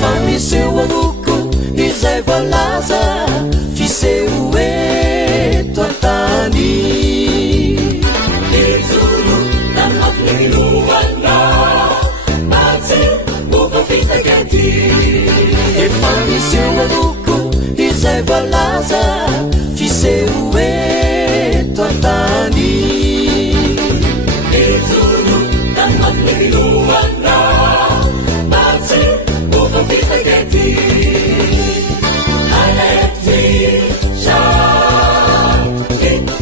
efa miseo amoko izay voalaza fiseho eto antany izolo namafiloana matsy mofa fitakaty efa miseo amoko izay voalaza fiseho eto antany izolo namafiloana matsy mofa fitakaty aleti sa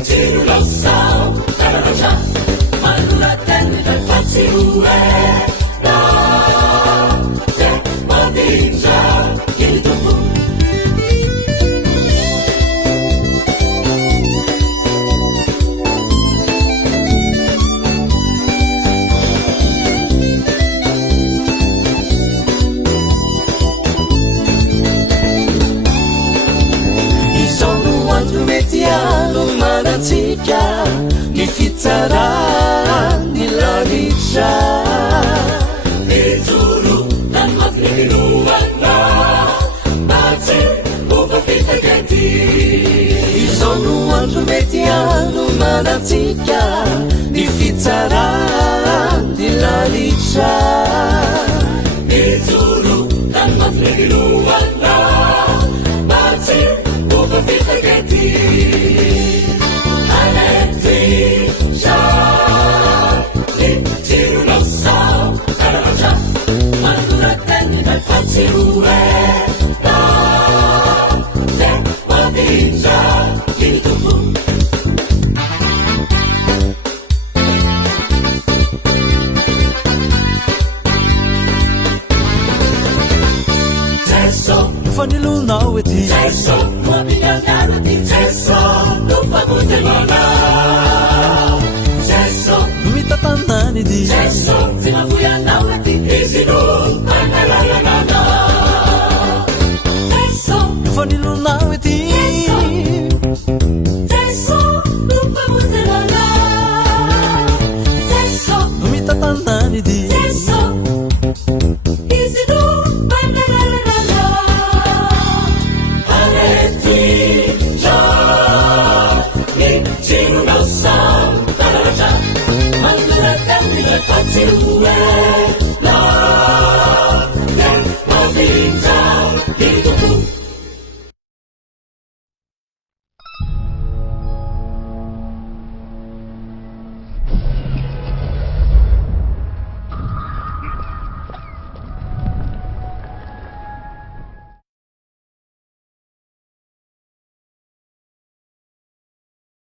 tino lasao kararasa manulatenni dal faziue na te mavinza il tuo metiano manatsika ny fitsarany lanitra izolo namafiloana matsy mofa fitakaty izao no andro metiano manatsika ny fitsarany lanitra izolo namafiloana matsy mofa fitakaty aleti sa tino lasao kararasa manulatenni dal faziue na te mavinza il tuo fanilonao ety Cesso, mobiliarati, cesso, non fa mutelona. Cesso, mitatannany dy cesso, sina fuianaulati, isino, analalanana. Cesso, fanilonao ety cesso, non fa mutelona. Cesso, mitatannany dy cesso, isino, analalanana. Aleti, già, tino lasao kararasa manulatenni dal faziue